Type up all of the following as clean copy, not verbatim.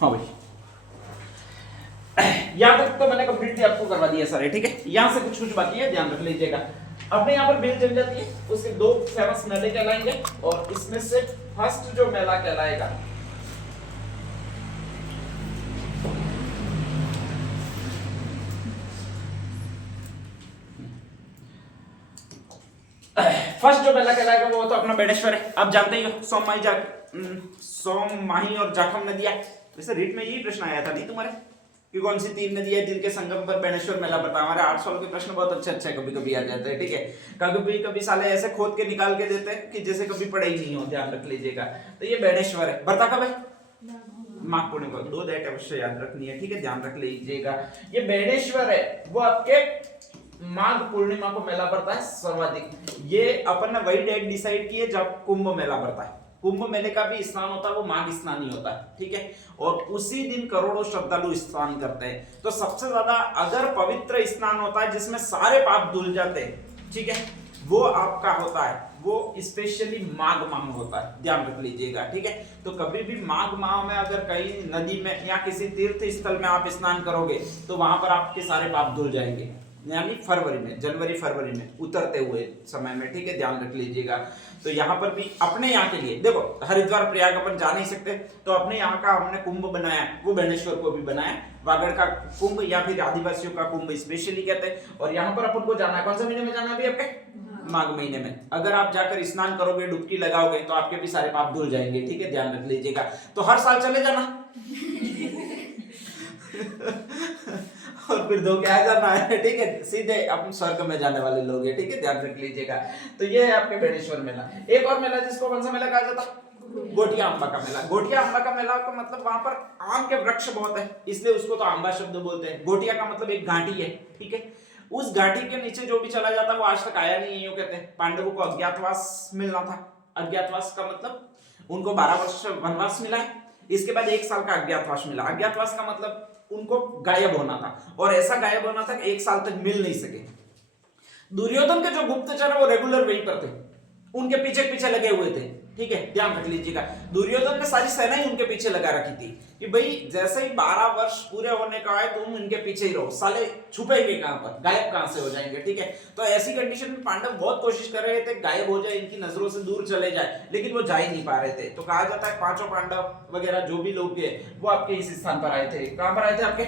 हाँ भाई, यहाँ तक तो मैंने कंप्लीटली आपको करवा दिया सर, ठीक है। यहाँ से कुछ कुछ बाकी है, ध्यान रख लीजिएगा। अपने यहाँ पर बिल जम जाती है, उसके दो फेमस मेले कहलाएंगे और इसमें से फर्स्ट जो मेला कहलाएगा वो तो अपना बेणेश्वर है। आप जानते ही हो, सोम माही और जाखम नदियां। वैसे रीट में यही प्रश्न आया था नहीं तुम्हारे कि कौन सी तीन नदियां जिनके संगम पर बेणेश्वर मेला पड़ता है। हमारे 8 साल के प्रश्न बहुत अच्छे कभी कभी आ जाते हैं, ठीक है। कभी कभी साले ऐसे खोद के निकाल के देते हैं कि जैसे कभी पढ़े ही नहीं हो, ध्यान रख लीजिएगा। तो ये बेणेश्वर है, बरता कब है? माघ पूर्णिमा को। 2 डेट अवश्य याद रखनी है, ठीक है, ध्यान रख लीजिएगा। ये बेणेश्वर है वो आपके माघ पूर्णिमा को मेला पड़ता है सर्वाधिक। ये अपन ने वही डेट डिसाइड की है जब कुंभ मेला पड़ता है। कुंभ मेले का भी स्नान होता है, वो माघ स्नान ही होता है, ठीक है। और उसी दिन करोड़ों श्रद्धालु स्नान करते हैं। तो सबसे ज्यादा अगर पवित्र स्नान होता है जिसमें सारे पाप धुल जाते हैं, ठीक है, वो आपका होता है, वो स्पेशली माघ माह में होता है, ध्यान रख लीजिएगा, ठीक है। तो कभी भी माघ माह में अगर कहीं नदी में या किसी तीर्थ स्थल में आप स्नान करोगे तो वहां पर आपके सारे पाप धुल जाएंगे, यानी फरवरी में, जनवरी फरवरी में उतरते हुए समय में, ठीक है, ध्यान रख लीजिएगा। तो यहाँ पर भी अपने यहाँ के लिए देखो, हरिद्वार प्रयाग अपन जा नहीं सकते, तो अपने यहाँ का हमने कुंभ बनाया, वो बेणेश्वर को भी बनाया। वागड़ का कुंभ या फिर आदिवासियों का कुंभ स्पेशली कहते हैं। और यहाँ पर अपन को जाना है, कौन से महीने में जाना है अभी आपके? माघ महीने में। अगर आप जाकर स्नान करोगे, डुबकी लगाओगे, तो आपके भी सारे पाप धुल जाएंगे, ठीक है, ध्यान रख लीजिएगा। तो हर साल चले जाना और फिर धो के आ जाना है, ठीक है, सीधे अपन स्वर्ग में जाने वाले लोग हैं, ठीक है, ध्यान रख लीजिएगा। तो ये है आपके बेणेश्वर मेला। एक और मेला जिसको कौन सा मेला कहा जाता है? गोटिया अम्बा का मेला। गोटिया अम्बा का मेला का मतलब वहां पर आम के वृक्ष बहुत है, इसलिए उसको तो अम्बा शब्द बोलते हैं। गोटिया का मतलब एक घाटी है, ठीक है। उस घाटी के नीचे जो भी चला जाता है वो आज तक आया नहीं है, यूं कहते हैं। पांडवों को अज्ञातवास मिलना था। अज्ञातवास का मतलब उनको 12 वर्ष वनवास मिला है, इसके बाद 1 साल का अज्ञातवास मिला। अज्ञातवास का मतलब उनको गायब होना था, और ऐसा गायब होना था कि 1 साल तक मिल नहीं सके। दुर्योधन के जो गुप्तचर है वो रेगुलर वहीं पर थे, उनके पीछे पीछे लगे हुए थे, ठीक है, ध्यान रख लीजिएगा। दुर्योधन ने सारी सेना ही उनके पीछे लगा रखी थी कि भाई जैसे ही 12 वर्ष पूरे होने का है तुम इनके पीछे ही रहो, साले छुपेंगे कहां पर, गायब कहां से हो जाएंगे, ठीक है। तो ऐसी कंडीशन में पांडव बहुत कोशिश कर रहे थे गायब हो जाए, इनकी नजरों से दूर चले जाए, लेकिन वो जा ही नहीं पा रहे थे। तो कहा जाता है 5 पांडव वगैरह जो भी लोग थे वो आपके इस स्थान पर आए थे। कहां पर आए थे? आपके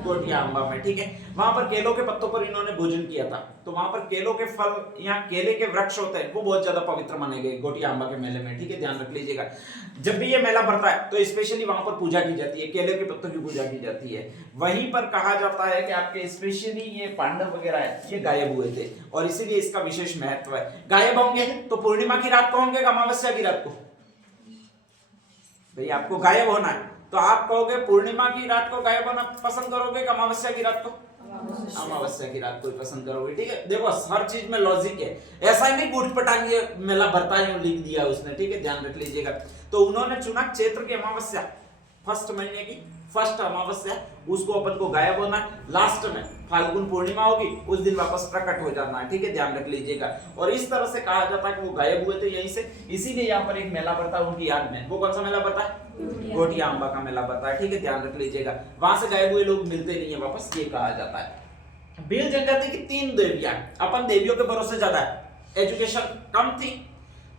गोटिया अम्बा में, ठीक है। वहां पर केलों के पत्तों पर इन्होंने भोजन किया था। तो वहां पर केलों के फल या केले के वृक्ष होते हैं, वो बहुत ज्यादा पवित्र माने गए गोटिया अम्बा के मेले में, ठीक है, ध्यान रख लीजिएगा। जब भी ये मेला बढ़ता है तो स्पेशली वहां पर पूजा की जाती है, केले के पत्तों की पूजा की जाती है। वहीं पर कहा जाता है कि आपके स्पेशली ये पांडव वगैरह है, ये गायब हुए थे और इसीलिए इसका विशेष महत्व है। गायब होंगे तो पूर्णिमा की रात को होंगे, अमावस्या की रात को? भाई आपको गायब होना है तो आप कहोगे पूर्णिमा की रात को गायब होना पसंद करोगे कि अमावस्या की रात को? अमावस्या की रात को पसंद करोगे, ठीक है। देखो हर चीज में लॉजिक है, ऐसा नहीं गुट पटांग ये मेला भरता है लिख दिया उसने, ठीक है, ध्यान रख लीजिएगा। तो उन्होंने चुना चैत्र की अमावस्या, फर्स्ट महीने की फर्स्ट अमावस्या, उसको अपन को गायब होना है। लास्ट में फाल्गुन पूर्णिमा होगी, उस दिन वापस प्रकट हो जाना है, ठीक है, ध्यान रख लीजिएगा। और इस तरह से कहा जाता है कि वो गायब हुए थे यहीं से, इसीलिए यहाँ पर एक मेला पड़ता है उनकी याद में। वो कौन सा मेला पड़ता है? गोटिया अम्बा का मेला पड़ता है, ठीक है, ध्यान रख लीजिएगा। वहां से गायब हुए लोग मिलते नहीं है वापस, ये कहा जाता है। भील जनजाति की 3 देवियां, अपन देवियों के भरोसे ज्यादा है, एजुकेशन कम थी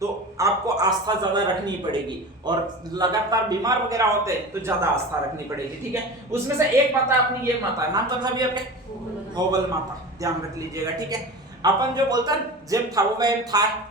तो आपको आस्था ज्यादा रखनी पड़ेगी, और लगातार बीमार वगैरह होते हैं तो ज्यादा आस्था रखनी पड़ेगी, ठीक है। उसमें से एक माता अपनी ये माता, नाम कौन सा भी आपके? होबल माता, ध्यान रख लीजिएगा, ठीक है। अपन जो बोलते हैं जेम था वो वैम था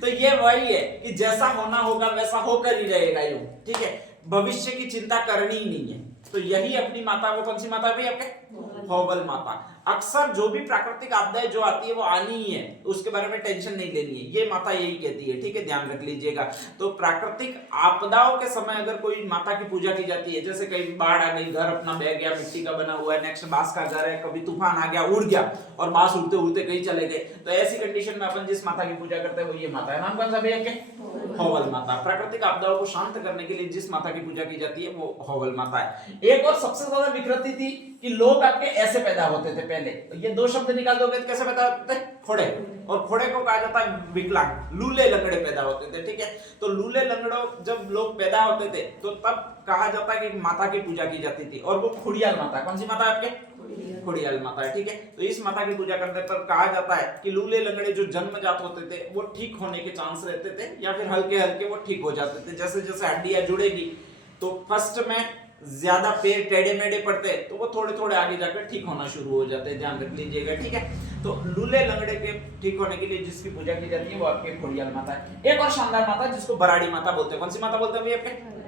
तो ये वही है कि जैसा होना होगा वैसा होकर ही रहेगा यूं, ठीक है, भविष्य की चिंता करनी ही नहीं है। तो यही अपनी माता, वो कौन सी माता भी आपके? होबल माता। अक्सर जो भी प्राकृतिक आपदाएं जो आती है वो आनी ही है, उसके बारे में टेंशन नहीं लेनी है, ये माता यही कहती है, ठीक है, ध्यान रख लीजिएगा। तो प्राकृतिक आपदाओं के समय अगर कोई माता की पूजा की जाती है, जैसे कहीं बाढ़ आ गई, घर अपना बह गया, मिट्टी का बना हुआ है, नेक्स्ट बांस का घर है, कभी तूफान आ गया उड़ गया और बांस उड़ते उड़ते कहीं चले गए, तो ऐसी कंडीशन में अपन जिस माता की पूजा करते हैं वो ये माता है। नाम कौन सा भैया के? होबल माता। प्राकृतिक आपदाओं को शांत करने के लिए जिस माता की पूजा की जाती है वो होबल माता है। एक और सबसे ज्यादा विकृति थी कि लोग आपके ऐसे पैदा होते थे पहले, ये 2 शब्द निकाल दोगे तो कैसे पैदा होते थे? फोड़े। और घोड़े को कहा जाता है विकलांग, लूले लंगड़े पैदा होते थे, ठीक है। तो लूले लंगड़ों जब लोग पैदा होते थे तो तब कहा जाता है कि माता की पूजा की जाती थी, और वो खुड़ियाल माता, कौन सी माता है आपके? खुड़ियाल माता है, ठीक है। तो इस माता की पूजा करने पर कहा जाता है कि लूले लंगड़े जो जन्मजात होते थे वो ठीक होने के चांस रहते थे, या फिर हल्के हल्के वो ठीक हो जाते थे। जैसे जैसे हड्डियां जुड़ेगी तो फर्स्ट में ज्यादा पैर टेढ़े मेढ़े पड़ते तो वो थोड़े थोड़े आगे जाकर ठीक होना शुरू हो जाते हैं, ध्यान रख लीजिएगा, ठीक है। तो लूले लंगड़े के ठीक होने के लिए जिसकी पूजा की जाती है वो आपके खुड़ियाल माता है। एक और शानदार माता जिसको बराड़ी माता बोलते हैं, कौन सी माता बोलते हैं आपके?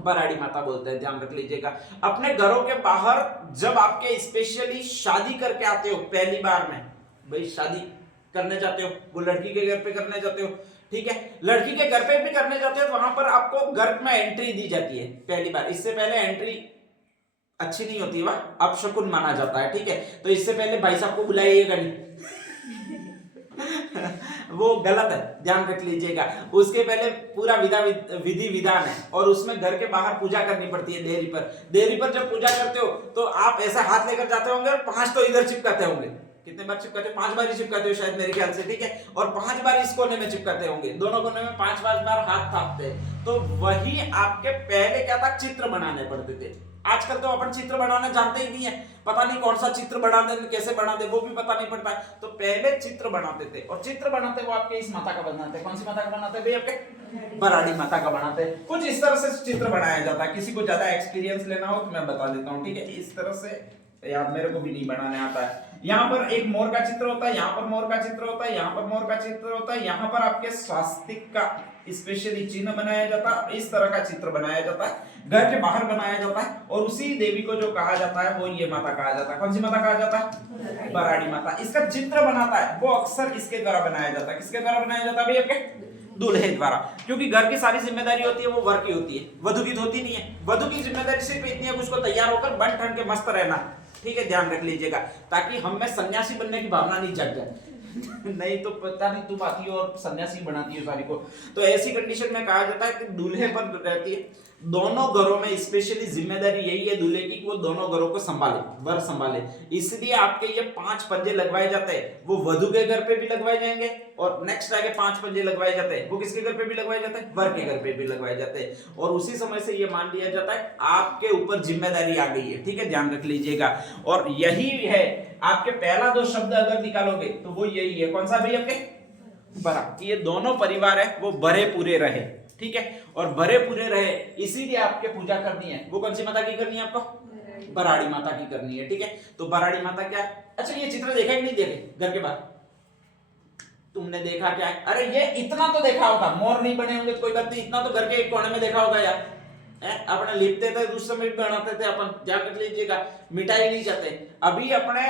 बराड़ी माता बोलते हैं, ध्यान रख लीजिएगा। अपने घरों के बाहर जब आपके स्पेशली शादी करके आते हो पहली बार में, भाई शादी करने जाते हो, वो लड़की के घर पे करने जाते हो, ठीक है, लड़की के घर पे भी करने जाते हो तो वहां पर आपको घर में एंट्री दी जाती है पहली बार। इससे पहले एंट्री अच्छी नहीं होती, वह अपशकुन माना जाता है, ठीक है। तो इससे पहले भाई साहब को बुलाइएगा नहीं वो गलत है, ध्यान रख लीजिएगा। उसके पहले पूरा विधि विधान है, और उसमें घर के बाहर पूजा करनी पड़ती है देहरी पर। देहरी पर जब पूजा करते हो तो आप ऐसा हाथ लेकर जाते होंगे और 5 तो इधर चिपकाते होंगे। कितने बार चिपकाते हो? 5 बार ही चिपकाते हो शायद मेरे ख्याल से, ठीक है। और 5 बार इस कोने में चिपकाते होंगे, दोनों कोने में 5-5 बार हाथ थापते। तो वही आपके पहले क्या था, चित्र बनाने पड़ते थे। आजकल तो अपन चित्र बनाना जानते ही नहीं है, पता नहीं कौन सा चित्र बना दे, कैसे बना दे वो भी पता नहीं पड़ता है। तो पहले चित्र बनाते थे, और चित्र बनाते वो आपके इस माता का बनाते। कौन सी माता का बनाते थे? आपके बराड़ी माता का बनाते। कुछ इस तरह से चित्र बनाया जाता है। किसी को ज्यादा एक्सपीरियंस लेना हो तो मैं बता देता हूँ, ठीक है। इस तरह से, यार मेरे को भी नहीं बनाने आता है। यहाँ पर एक मोर का चित्र होता है, यहाँ पर मोर का चित्र होता है, यहाँ पर मोर का चित्र होता है, यहाँ पर आपके स्वास्तिक का स्पेशली चिन्ह बनाया जाता है। इस तरह का चित्र बनाया जाता है, घर के बाहर बनाया जाता है। और उसी देवी को जो कहा जाता है वो ये माता कहा जाता है। कौन सी माता कहा जाता है? बराड़ी माता। इसका चित्र बनाता है वो अक्सर इसके द्वारा बनाया जाता है। किसके द्वारा बनाया जाता है भाई? आपके दूल्हे द्वारा। क्योंकि घर की सारी जिम्मेदारी होती है वो वर की होती है, वधु की होती नहीं है। वधु की जिम्मेदारी सिर्फ इतनी है उसको तैयार होकर बन ठन के मस्त रहना, ठीक है, ध्यान रख लीजिएगा, ताकि हम में सन्यासी बनने की भावना नहीं जग जाए नहीं तो पता नहीं तुम आती हो और सन्यासी बनाती हो सारी को। तो ऐसी कंडीशन में कहा जाता है कि दूल्हे पर रहती है। दोनों घरों में स्पेशली जिम्मेदारी यही है दूल्हे की कि वो दोनों घरों को संभाले, वर संभाले। इसलिए आपके ये 5 पंजे लगवाए जाते हैं, वो वधु के घर पे भी लगवाए जाएंगे, और नेक्स्ट आगे 5 पंजे लगवाए जाते हैं, वो किसके घर पे भी लगवाए जाते हैं? वर के घर पे भी लगवाए जाते हैं। और उसी समय से ये मान लिया जाता है आपके ऊपर जिम्मेदारी आ गई है, ठीक है, ध्यान रख लीजिएगा। और यही है आपके पहला 2 शब्द अगर निकालोगे तो वो यही है। कौन सा भाई? आपके बरा। ये दोनों परिवार है वो भरे पूरे रहे, ठीक है, और भरे पूरे रहे, इसीलिए आपके पूजा करनी है। वो कौन सी माता की करनी है? आपको बराड़ी माता की करनी है, ठीक है। तो बराड़ी माता क्या है? अच्छा, ये चित्र देखा कि नहीं देखे घर के बाहर? तुमने देखा क्या है? अरे ये इतना तो देखा होगा, मोर नहीं बने होंगे तो कोई बात नहीं, इतना तो घर के एक कोने में देखा होगा यार। अपने लिपते थे उस समय भी बनाते थे अपन, ध्यान रख लीजिएगा, मिटाई नहीं जाते। अभी अपने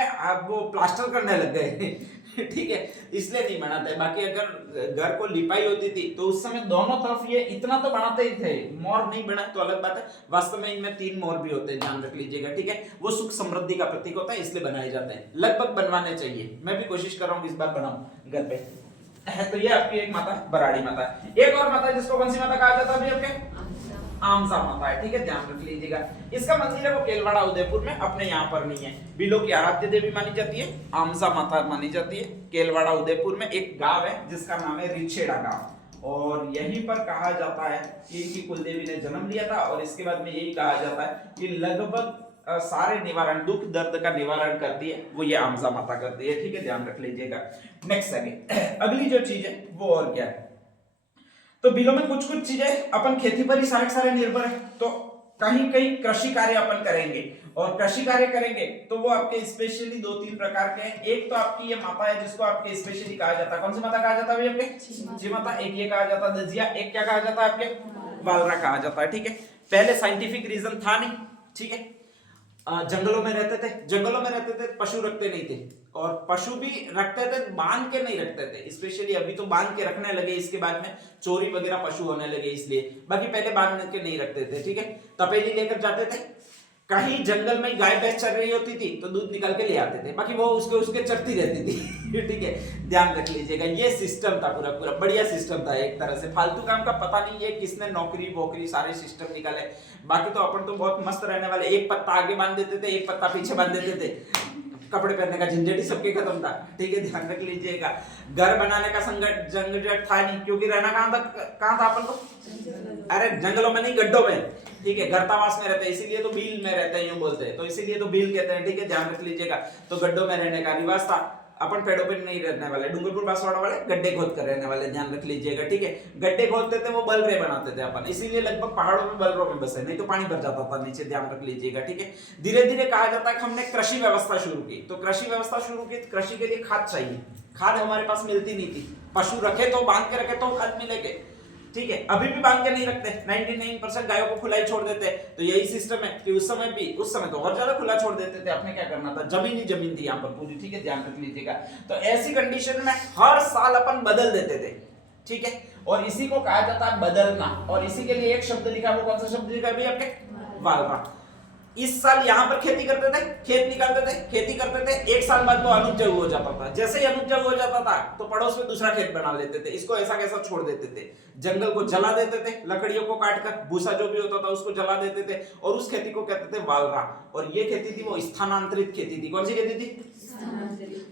वो प्लास्टर करने लग गए ठीक है, इसलिए नहीं बनाते। बाकी अगर घर को लिपाई होती थी तो उस समय दोनों तरफ ये इतना तो बनाते ही थे। मोर नहीं बना तो अलग बात है, वास्तव में इनमें 3 मोर भी होते हैं, ध्यान रख लीजिएगा, ठीक है। वो सुख समृद्धि का प्रतीक होता है, इसलिए बनाए जाते हैं। लगभग बनवाने चाहिए, मैं भी कोशिश कर रहा हूँ इस बार बनाऊं घर पे। तो ये आपकी एक माता बराड़ी माता। एक और माता जिसको कौन सी माता कहा जाता है? आपके आमसा माता है, ठीक है, ध्यान रख लीजिएगा। इसका मंदिर है वो केलवाड़ा उदयपुर में, अपने यहाँ पर नहीं है। बिलों की आराध्य देवी मानी जाती है, आमसा माता मानी जाती है। केलवाड़ा उदयपुर में एक गांव है जिसका नाम है रिछेड़ा गांव, और यहीं पर कहा जाता है कि इनकी कुलदेवी ने जन्म लिया था। और इसके बाद में यही कहा जाता है कि लगभग सारे निवारण, दुख दर्द का निवारण करती है वो ये आमसा माता करती है, ठीक है, ध्यान रख लीजिएगा। नेक्स्ट अगली जो चीज है वो और क्या है? तो बिलों में कुछ कुछ चीजें अपन खेती पर ही सारे निर्भर है। तो कहीं कहीं कृषि कार्य अपन करेंगे, और कृषि कार्य करेंगे तो वो आपके स्पेशली 2-3 प्रकार के हैं। एक तो आपकी ये माता है जिसको आपके स्पेशली कहा जाता है। कौन सी माता कहा जाता है? आपके जी माता। एक ये कहा जाता है दजिया, एक क्या कहा जाता है? आपके वालरा कहा जाता है, ठीक है। पहले साइंटिफिक रीजन था नहीं, ठीक है। जंगलों में रहते थे, पशु रखते नहीं थे, और पशु भी रखते थे बांध के नहीं रखते थे। स्पेशली अभी तो बांध के रखने लगे, इसके बाद में चोरी वगैरह पशु होने लगे इसलिए, बाकी पहले बांध के नहीं रखते थे, ठीक है। तपेली लेकर जाते थे, कहीं जंगल में गाय भैंस चल रही होती थी तो दूध निकाल के ले आते थे, बाकी वो उसके चरती रहती थी ठीक है, ध्यान रख लीजिएगा। ये सिस्टम था, पूरा बढ़िया सिस्टम था एक तरह से। फालतू काम का पता नहीं है किसने नौकरी वोकरी सारे सिस्टम निकाले। बाकी तो अपन तो बहुत मस्त रहने वाले, एक पत्ता आगे बांध देते थे, एक पत्ता पीछे बांध देते थे, कपड़े पहनने का झंझट ही सबके खत्म था, ठीक है, ध्यान रख लीजिएगा। घर बनाने का झंझट था नहीं, क्योंकि रहना कहाँ था अपन को, अरे जंगलों में नहीं, गड्ढों में, ठीक है, गर्तावास में रहते हैं, इसीलिए तो बील में रहते हैं, यूं बोलते हैं, तो इसीलिए तो बील कहते हैं, ठीक है, ध्यान रख लीजिएगा। तो गड्ढों में रहने का रिवाज था, अपन पेड़ों पे नहीं रहने वाले, डूंगरपुर बांसवाड़ा वाले गड्ढे खोद कर रहने वाले, ध्यान रख लीजिएगा, ठीक है। गड्ढे खोदते थे, वो बलरे बनाते थे अपन, इसीलिए लगभग पहाड़ों में बलरों में बसे, नहीं तो पानी भर जाता था नीचे, ध्यान रख लीजिएगा, ठीक है। धीरे धीरे कहा जाता है कि हमने कृषि व्यवस्था शुरू की, तो कृषि व्यवस्था शुरू की, कृषि के लिए खाद चाहिए, खाद हमारे पास मिलती नहीं थी, पशु रखे तो बांध के रखे तो खाद मिलेगा, ठीक है, अभी भी बांध के नहीं रखते, 99% गायों को खुला ही छोड़ देते हैं। तो यही सिस्टम है कि उस समय तो और ज्यादा खुला छोड़ देते थे, आपने क्या करना था, जमीन ही जमीन थी यहाँ पर पूरी, ठीक है, ध्यान रख लीजिएगा। तो ऐसी कंडीशन में हर साल अपन बदल देते थे, ठीक है, और इसी को कहा जाता है बदलना, और इसी के लिए एक शब्द लिखा, वो कौन सा शब्द लिखा भी आपके, वालवा। इस साल यहाँ पर खेती करते थे, खेत निकालते थे, खेती करते थे, एक साल बाद वो अनुपजाऊ हो जाता था, जैसे ही अनुपजाऊ हो जाता था तो पड़ोस में दूसरा खेत बना लेते थे, इसको ऐसा कैसा छोड़ देते थे, जंगल को जला देते थे, लकड़ियों को काटकर भूसा जो भी होता था उसको जला देते थे, और उस खेती को कहते थे वालरा। और ये खेती थी वो स्थानांतरित खेती थी, कौन सी खेती थी,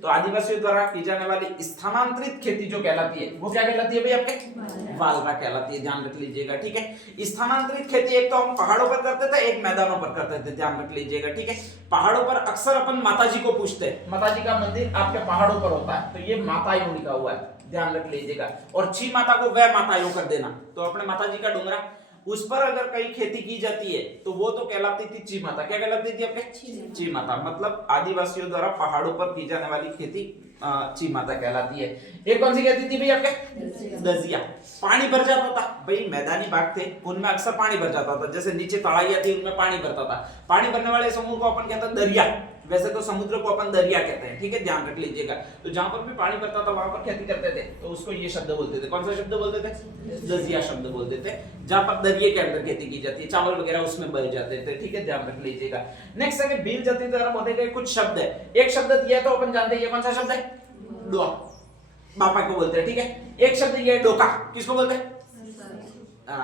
तो आदिवासियों द्वारा की जाने वाली स्थानांतरित खेती जो कहलाती है, वो क्या कहलाती है भाई आपके, वालरा कहलाती है, ध्यान रख लीजिएगा, ठीक है। स्थानांतरित खेती एक तो हम पहाड़ों पर करते थे, एक मैदानों पर करते थे, ध्यान रख लीजिएगा, ठीक है। पहाड़ों पर अक्सर अपन माताजी को पूछते हैं, माताजी का मंदिर आपके पहाड़ों पर होता है, तो ये मातायों लिखा हुआ है, ध्यान रख लीजिएगा। और ची माता को वह मातायों कर देना, तो अपने माताजी का डोंगरा, उस पर अगर कहीं खेती की जाती है तो वो तो कहलाती थी ची माता, क्या कहलाती थी आपके, ची माता, मतलब आदिवासियों द्वारा पहाड़ों पर की जाने वाली खेती ची माता कहलाती है। एक कौन सी कहती थी भाई आपके, दजिया। पानी भर जाता था भाई, मैदानी भाग थे उनमें अक्सर पानी भर जाता था, जैसे नीचे तड़ाइया थी उनमें पानी भरता था, पानी भरने वाले समूह को अपन कहते हैं दरिया, वैसे तो समुद्र को अपन दरिया कहते हैं, ठीक है, ध्यान रख लीजिएगा। तो जहां पर भी पानी भरता था वहां पर खेती करते थे, तो उसको ये शब्द बोलते थे, कौन सा शब्द बोलते थे, दजिया शब्द बोलते थे, जहां पर दरिया के अंदर खेती की जाती है, चावल वगैरह उसमें बह जाते थे, ठीक है, ध्यान रख लीजिएगा। नेक्स्ट है बील जाति द्वारा बोले गए कुछ शब्द है, एक शब्द दिया तो अपन जानते हैं ये कौन सा शब्द है, डोआ, पापा को बोलते हैं, ठीक है। एक शब्द ये डोका, किसको बोलते हैं,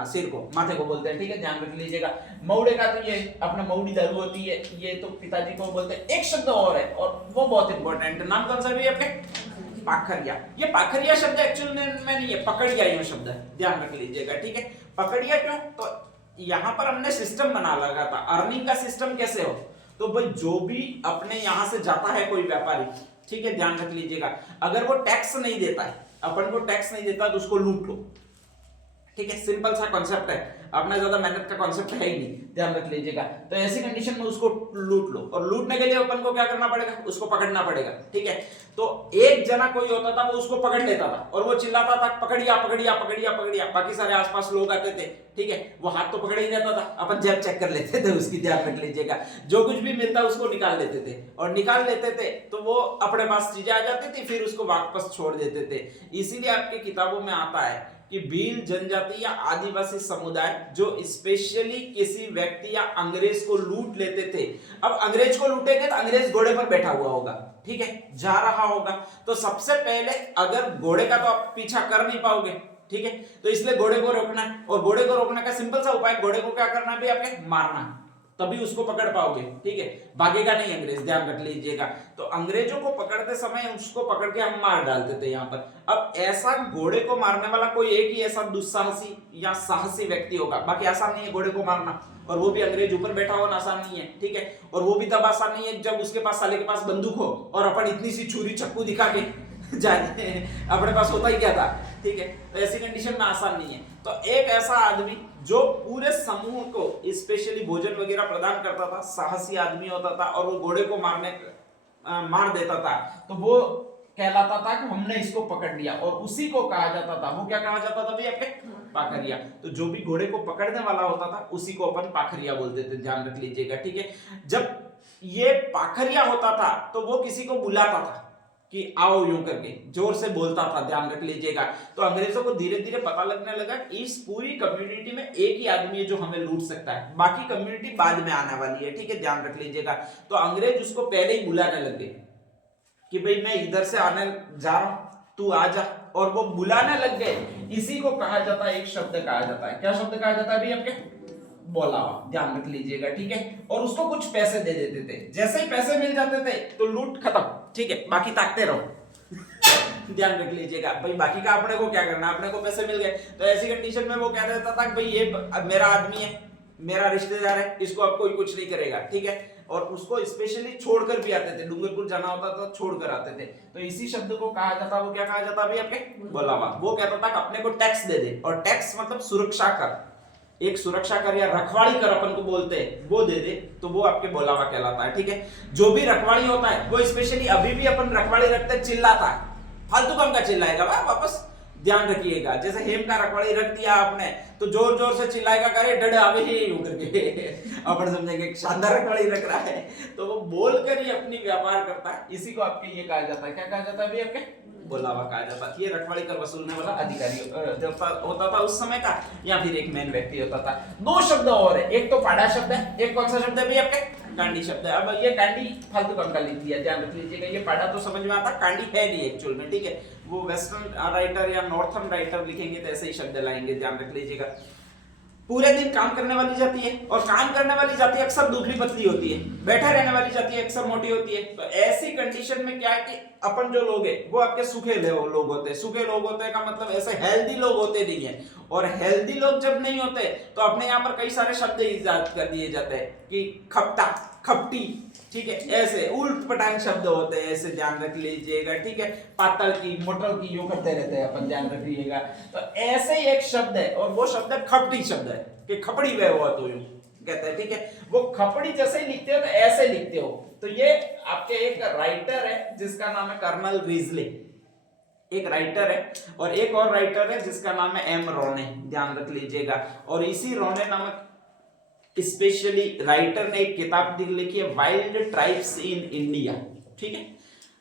सिर को, माथे को बोलते हैं, ठीक है, ध्यान रख लीजिएगा। मौड़े का तो ये अपना मौड़ी दारू होती है, ये तो पिताजी को बोलते हैं। एक शब्द और है और वो बहुत इंपॉर्टेंट है, नाम कौन सा भी आपके, पाखरिया। ये पाखरिया शब्द एक्चुअल में नहीं है, पकड़िया ये शब्द है, ध्यान रख लीजिएगा, ठीक है। पकड़िया क्यों, तो यहाँ पर हमने सिस्टम बना लगा था, अर्निंग का सिस्टम कैसे हो, तो भाई जो भी अपने यहाँ से जाता है कोई व्यापारी, ठीक है, ध्यान रख लीजिएगा, अगर वो टैक्स नहीं देता है, अपन को टैक्स नहीं देता तो उसको लूट लो, ठीक है, सिंपल सा कॉन्सेप्ट है, अपना ज्यादा मेहनत का कॉन्सेप्ट है ही नहीं, ध्यान रख लीजिएगा। तो ऐसी कंडीशन में उसको लूट लो, और लूटने के लिए अपन को क्या करना पड़ेगा, उसको पकड़ना पड़ेगा, ठीक है। तो एक जना कोई होता था वो उसको पकड़ लेता था और वो चिल्लाता था पकड़िया पकड़िया पकड़िया पकड़िया, बाकी सारे आसपास लोग आते थे, ठीक है, वो हाथ तो पकड़ ही जाता था, अपन जेब चेक कर लेते थे उसकी, ध्यान रख लीजिएगा, जो कुछ भी मिलता उसको निकाल लेते थे, और निकाल लेते थे तो वो अपने पास चीजें आ जाती थी, फिर उसको वापस छोड़ देते थे। इसीलिए आपके किताबों में आता है कि भील जनजाति या आदिवासी समुदाय जो स्पेशली किसी व्यक्ति या अंग्रेज को लूट लेते थे, अब अंग्रेज को लूटेंगे तो अंग्रेज घोड़े पर बैठा हुआ होगा, ठीक है, जा रहा होगा, तो सबसे पहले अगर घोड़े का तो आप पीछा कर नहीं पाओगे, ठीक है, तो इसलिए घोड़े को रोकना है, और घोड़े को रोकने का सिंपल सा उपाय, घोड़े को क्या करना है आपके, मारना, तभी उसको पकड़ पाओगे, ठीक है, भागेगा नहीं अंग्रेज, ध्यान रख लीजिएगा। तो अंग्रेजों को पकड़ते समय उसको पकड़ के हम मार डालते थे यहाँ पर। अब ऐसा घोड़े को मारने वाला कोई एक ही ऐसा दुस्साहसी या साहसी व्यक्ति होगा, बाकी आसान नहीं है घोड़े को मारना, और वो भी अंग्रेज ऊपर बैठा हो आसान नहीं है, ठीक है, और वो भी तब आसान नहीं है जब उसके पास साले के पास बंदूक हो और अपन इतनी सी छुरी चक्कू दिखा के जाने, अपने पास होता ही क्या था, ठीक है, तो ऐसी कंडीशन में आसान नहीं है। तो एक ऐसा आदमी जो पूरे समूह को स्पेशली भोजन वगैरह प्रदान करता था, साहसी आदमी होता था, और वो घोड़े को मार देता था, तो वो कहलाता था कि हमने इसको पकड़ लिया, और उसी को कहा जाता था, वो क्या कहा जाता था भाई आपके, पाखरिया। तो जो भी घोड़े को पकड़ने वाला होता था उसी को अपन पाखरिया बोलते थे, ध्यान रख लीजिएगा, ठीक है। जब ये पाखरिया होता था तो वो किसी को बुलाता था कि आओ, यूं करके जोर से बोलता था, ध्यान रख लीजिएगा। तो अंग्रेजों को धीरे धीरे पता लगने लगा कि इस पूरी कम्युनिटी में एक ही आदमी है जो हमें लूट सकता है, बाकी कम्युनिटी बाद में आने वाली है, ठीक है, ध्यान रख लीजिएगा। तो अंग्रेज उसको पहले ही बुलाने लगे कि भाई मैं इधर से आने जा रहा हूं, तू आ जा, और वो बुलाने लग गए। इसी को कहा जाता है, एक शब्द कहा जाता है, क्या शब्द कहा जाता है अभी आपके, बोलावा, ध्यान रख लीजिएगा, ठीक है। और उसको कुछ पैसे दे देते थे, जैसे ही पैसे मिल जाते थे तो लूट खत्म, ठीक है, बाकी ताकते रहो। ध्यान रख लीजिएगा भाई, बाकी का अपने को क्या करना, अपने को पैसे मिल गए तो ऐसी कंडीशन में वो कह देता था कि भाई ये मेरा आदमी है, मेरा रिश्तेदार है, इसको अब कोई कुछ नहीं करेगा, ठीक है। और उसको स्पेशली छोड़कर भी आते थे, डूंगरपुर जाना होता था छोड़कर आते थे, तो इसी शब्द को कहा जाता, वो क्या कहा जाता अभी आपके बोलावा। वो कहता था कि अपने को टैक्स दे दे, और टैक्स मतलब सुरक्षा कर, एक सुरक्षा कर या रखवाली कर अपन को बोलते हैं, वो दे दे तो वो आपके बोलावा कहलाता है, ठीक है। जो भी रखवाली होता है वो स्पेशली अभी भी अपन रखवाली रखते हैं, चिल्लाता है, फालतू काम का चिल्लाएगा वापस, ध्यान रखिएगा। जैसे हेम का रखवाली रख दिया आपने तो जोर जोर से चिल्लाएगा, करे डड आवे ही यूं करके अपन समझेंगे शानदार रखवाली रख रहा है, तो वो बोलकर ही अपनी व्यापार करता है, इसी को आपके ये कहा जाता है, क्या कहा जाता है अभी आपके बोलावा कहा जाता है। ये रखवाली कर वसूलने वाला अधिकारी होता था उस समय का, या फिर एक मेन व्यक्ति होता था। दो शब्द और है, एक तो पाड़ा शब्द है, एक कौन सा शब्द है भी आपके कांडी शब्द है। अब ये कांडी फालतू काम का लिख दिया, ध्यान रख लीजिएगा, ये पाड़ा तो समझ में आता, कांडी है नहीं एक्चुअल में, ठीक है। वो वेस्टर्न राइटर या नॉर्थर्न राइटर लिखेंगे तो ऐसे ही शब्द लाएंगे, ध्यान रख लीजिएगा। पूरे दिन काम करने वाली जाती है, और काम करने वाली जाति अक्सर दुबली पतली होती है, बैठे रहने वाली जाति अक्सर मोटी होती है। तो ऐसी कंडीशन में क्या है कि अपन जो लोग हैं वो आपके सूखे लोग होते हैं। सूखे लोग होते हैं का मतलब ऐसे हेल्दी लोग होते नहीं है, और हेल्दी लोग जब नहीं होते तो अपने यहाँ पर कई सारे शब्द इजाद कर दिए जाते हैं कि खपटा, खपटी, ठीक है, ऐसे उल्ट पटांग शब्द होते हैं, ऐसे ध्यान रख लीजिएगा, ठीक है। पातल की, मोटल की, यूं करते रहते हैं अपन, ध्यान रखिएगा। तो ऐसे ही एक शब्द है, और वो शब्द है खपटी शब्द है, कि खपड़ी वे हुआ तो यूं कहते हैं, ठीक है। वो खपड़ी जैसे ही लिखते हो तो ऐसे लिखते हो। तो ये आपके एक राइटर है जिसका नाम है कर्नल रिजले, एक राइटर है, और एक और राइटर है जिसका नाम है एम रोने, ध्यान रख लीजिएगा। और इसी रोने नामक स्पेशली राइटर ने एक किताब लिखी है, वाइल्ड ट्राइब्स इन इंडिया, ठीक है।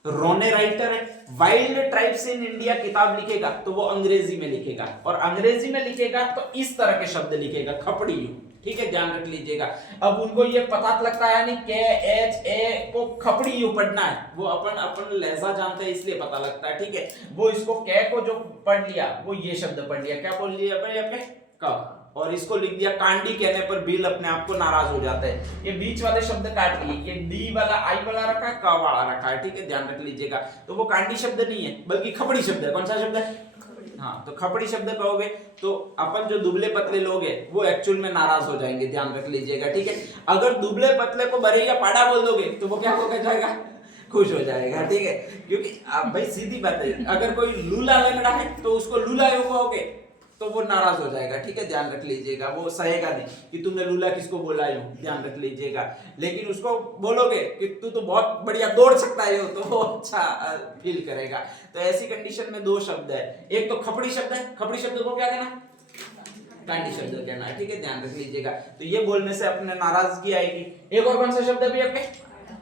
रोने राइटर है, वाइल्ड ट्राइब्स इन इंडिया किताब लिखेगा तो वो अंग्रेजी में लिखेगा, और अंग्रेजी में लिखेगा तो इस तरह के शब्द लिखेगा, खपड़ी, ठीक है, ध्यान रख लीजिएगा। अब उनको ये पता लगता है नहीं के एच ए को खपड़ी यू पढ़ना है, वो अपन लहजा जानते हैं इसलिए पता लगता है, ठीक है। वो इसको के को जो पढ़ लिया वो ये शब्द पढ़ लिया, क्या बोल लिया भाई अपने क, और इसको लिख दिया कांडी, कहने पर बिल अपने आप को नाराज हो जाता है। ये बीच वाले शब्द काट लिए, ये डी वाला आई वाला रखा है, क वाला रखा है, ठीक है, ध्यान रख लीजिएगा। तो वो कांडी शब्द नहीं है बल्कि खपड़ी शब्द है। कौन सा शब्द है? हाँ, तो खपड़ी शब्द कहोगे तो अपन जो दुबले पतले लोग हैं वो एक्चुअल में नाराज हो जाएंगे, ध्यान रख लीजिएगा, ठीक है। अगर दुबले पतले को बरेगा पाड़ा बोल दोगे तो वो क्या हो जाएगा, खुश हो जाएगा, ठीक है। क्योंकि आप भाई सीधी बात है, अगर कोई लूला लंगड़ा है तो उसको लूला कहोगे तो वो नाराज हो जाएगा, ठीक है, ध्यान रख लीजिएगा। वो सहेगा नहीं कि तुमने लूला किसको बोला है, ध्यान रख लीजिएगा। लेकिन उसको बोलोगे कि तू तो बहुत बढ़िया दौड़ सकता है तो वो अच्छा फील करेगा। तो ऐसी कंडीशन में दो शब्द है, एक तो खपड़ी शब्द है, खपड़ी शब्द को क्या कहना, कांडी शब्द कहना है, ठीक है, ध्यान रख लीजिएगा। तो ये बोलने से अपने नाराजगी आएगी। एक और कौन सा शब्द है भी आपके,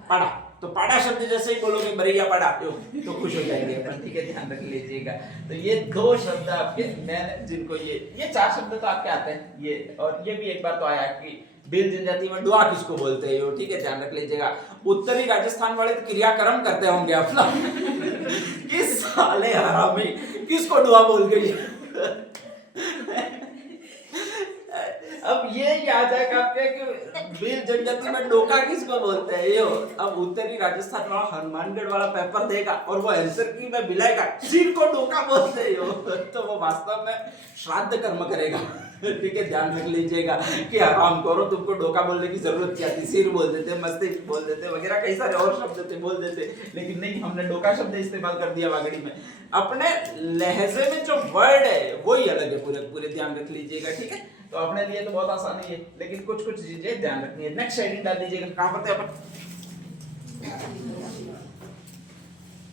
पाड़ा, तो पाड़ा शब्द जैसे ही बोलोगे बरिया पाड़ा तो खुश हो जाएंगे अपन, ठीक है, ध्यान रख लीजिएगा। तो ये दो शब्द आपके, मैंने जिनको ये चार शब्द तो आपके आते हैं ये, और ये भी एक बार तो आया कि बिल जनजाति में डुआ किसको बोलते हैं, ठीक है, ध्यान रख लीजिएगा। उत्तरी राजस्थान वाले तो क्रियाक्रम करते होंगे अपना किस साले हरामी किसको डुआ बोल गई अब ये याद है आपके कि बिल जनजाति में डोका किसको बोलते हैं यो। अब उत्तरी राजस्थान वाला हनुमानगढ़ वाला पेपर देगा और वो आंसर की में बिलाएगा सिर को डोका बोलते हैं यो, तो वो वास्तव में श्राद्ध कर्म करेगा, ठीक है, ध्यान रख लीजिएगा कि आराम करो, तुमको डोका बोलने की जरूरत क्या थी, सिर बोल देते, मस्तिष्क बोल देते वगैरह, कई सारे और शब्द थे बोल देते, लेकिन नहीं, हमने डोका शब्द इस्तेमाल कर दिया वागड़ी में। अपने लहजे में जो वर्ड है वही अलग है पूरे, ध्यान रख लीजिएगा, ठीक है। तो अपने लिए तो बहुत आसानी है, लेकिन कुछ चीजें ध्यान रखनी है। नेक्स्ट हेडिंग डाल दीजिएगा, कहां पर थे अपन,